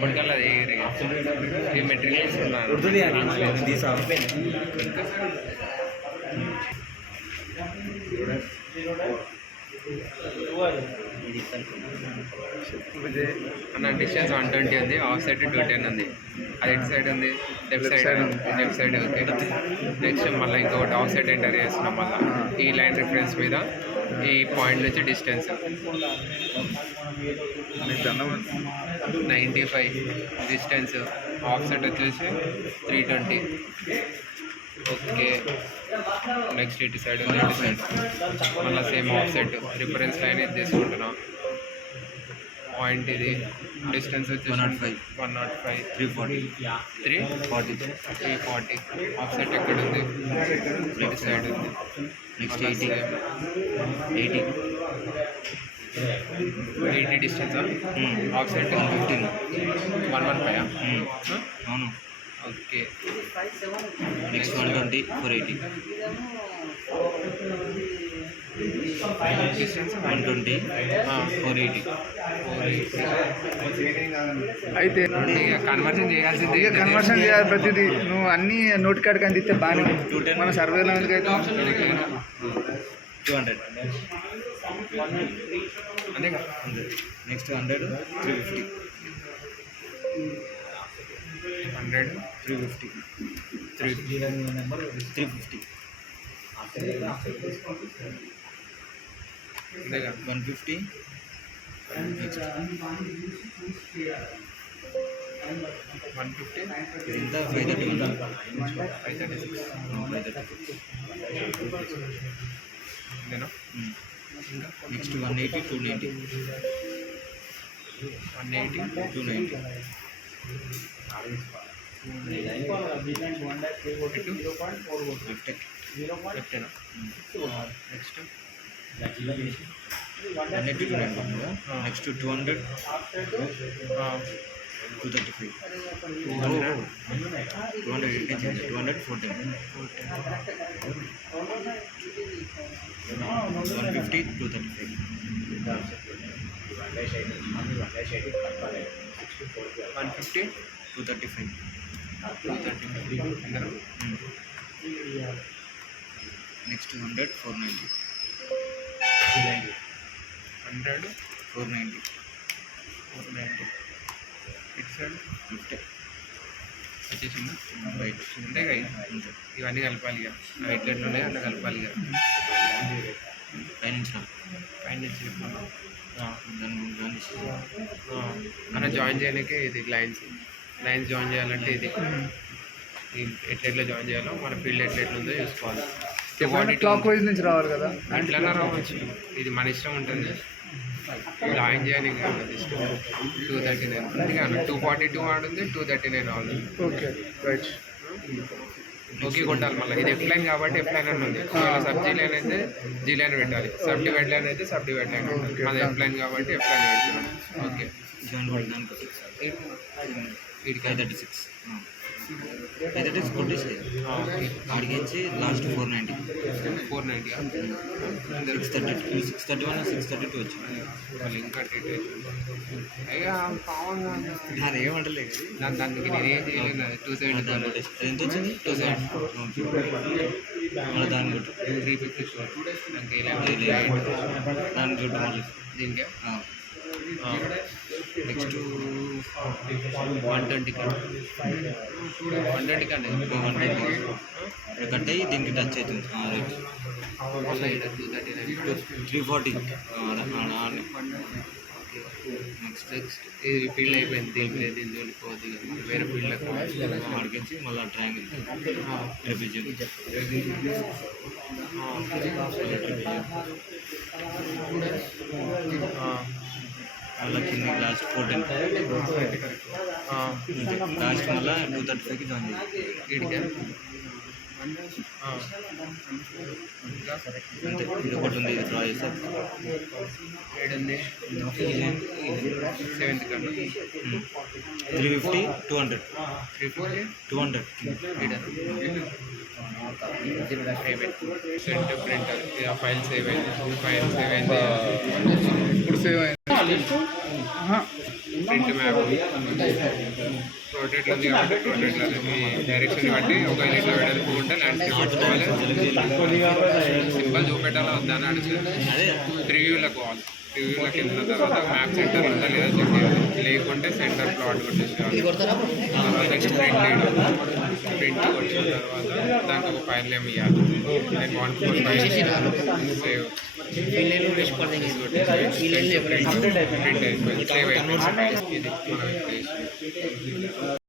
అప్పటికల్లా అది ఈ మెటీరియల్ తీసుకున్నాను అన్న డిస్టెన్స్ 120 ఉంది, ఆఫ్ సైడ్ 210 ఉంది. అది ఎటు సైడ్ ఉంది? Left side okay. నెక్స్ట్ మళ్ళీ ఇంకొకటి ఆఫ్ సైడ్ ఎంటర్ చేస్తున్నాం. మళ్ళీ ఈ లైన్ రిఫరెన్స్ మీద ఈ పాయింట్ నుంచి డిస్టెన్స్ 95, డిస్టెన్స్ ఆఫ్ సైడ్ వచ్చేసి 320. ఓకే. నెక్స్ట్ ఇటు సైడ్ ఉంది, ఇటు సైడ్ మళ్ళీ same of side reference line ఇది తీసుకుంటున్నాం. పాయింట్ ఇది డిస్టెన్స్ వచ్చి 105, 340 ఆఫ్ సైడ్ ఎక్కడ ఉంది? ఇటు సైడ్ ఉంది. Next 80 distance of side 115. అవును. ఓకే. నెక్స్ట్ 120, 480. డిస్టెన్స్ 120, 480. అయితే కన్వర్షన్ చేయాల్సింది. ఇక కన్వర్షన్ చేయాలి ప్రతిదీ. నువ్వు అన్ని నోటి కాడికి అందిస్తే బాగానే మన సర్వేలో ఎందుకైతే 200. అంతేగా. నెక్స్ట్ 100, 350. 100, 350. 150. నెక్స్ట్ 150 ఇంత 530. 536 ఇదేనా? నెక్స్ట్ 180, 290. 180, 290. లెఫ్టేనా? నెక్స్ట్ 180, 290. నెక్స్ట్ 200, 235. 200, 410. 150, 235. 150, 235. 235 నెక్స్ట్ 100, 490. 100, 490. 490 ఇటు సైడ్ లెఫ్ట్ వచ్చేసిందా? రైట్. అంతేగా. ఇవన్నీ కలపాలి ఇక. అవి ఎట్లా ఉన్నాయో అట్లా కలపాలి ఇక. పైనుంచి పైన దాన్ని అలా జాయిన్ చేయడానికి ఇది లైన్స్ జాయిన్ చేయాలంటే ఇది ఎట్లా జాయిన్ చేయాలో మన ఫీల్డ్ ఎట్లుందో చూసుకోవాలి. క్లాక్ వైజ్ నుంచి రావాలి కదా. ఎట్లన్నా రావచ్చు, ఇది మన ఇష్టం ఉంటుంది. జాయిన్ చేయడానికి కాదు ఇష్టం. 239 అందుకే 242 ఆడుంది, 239 ఆడుంది. Okay right. ఓకే కొట్టాలి మళ్ళీ. ఇది ఎఫ్ లైన్ కాబట్టి ఎఫ్ లైన్ అని ఉంది. సబ్ జీ లైన్ అయితే జీ లైన్ పెట్టాలి, సబ్ డివైడ్ లైన్ అయితే సబ్ డివైడ్ లైన్ పెట్టాలి. అది ఎఫ్ లైన్ కాబట్టి ఎఫ్ లైన్ పెడుతున్నాం. ఓకే. వీడికి 536. 536 కొట్టేసి ఆడికించి లాస్ట్ 490. 490 632, 631, 632 వచ్చింది. మళ్ళీ ఇంకా అది ఏమంటలే దానికి నేనేం చేయలేదు. 270 అది ఎంత వచ్చింది? 270. మళ్ళీ దాన్ని కొట్టు 350 దాన్ని కొట్టు మళ్ళీ దీనికి. నెక్స్ట్ 120 కండి 120 కట్ అయ్యి దీనికి టచ్ అవుతుంది. మళ్ళీ 239 340. నెక్స్ట్ ఇది ఫీల్డ్ అయిపోయింది. దీని పోద్ది వేరే ఫీల్డ్లకు అడిగించి మళ్ళీ ట్రయాంగిల్ మళ్ళీ కింద లాస్ట్ 410. లాస్ట్ మళ్ళీ 235కి జాయిన్ చేయాలి. అంతే. ఇది ఒకటి ఉంది, ఇది డ్రా చేస్తారు. 7th కన్నా 350, 200. 200 సెంటర్ ప్రింటర్ ఫైల్ సేవ్ అయింది. ఫైల్ సేవ్ అయింది. ఇప్పుడు సేవ్ అయింది. ప్రింట్ మ్యాప్ రోటేట్లో ఉంది కాబట్టి రోటేట్లో ఈ డైరెక్షన్ బట్టి ఒక ఇట్లా వెడల్పు ఉంటే ల్యాండ్స్కేప్ పెట్టుకోవాలి. సింపుల్ చూపెట్టాలా వద్దా అని అడుగుతుంది. ప్రివ్యూలకు పోవాలి. ప్రివ్యూలోకి వెళ్ళిన తర్వాత మ్యాప్ సెంటర్ ఉందా లేదా చెక్ చేయాలి. లేకుంటే సెంటర్ ప్లాట్ కొట్టేసేయాలి. నెక్స్ట్ ప్రింట్ వేయడం. ప్రింట్ కొట్టిన తర్వాత దానికి ఒక ఫైల్ నేమ్ ఇవ్వాలి. నేను 145 సేవ్ ప్రింట్ అయిపోయింది. సేవ్ అయిపోయింది. ఇది మనం ఇప్పుడు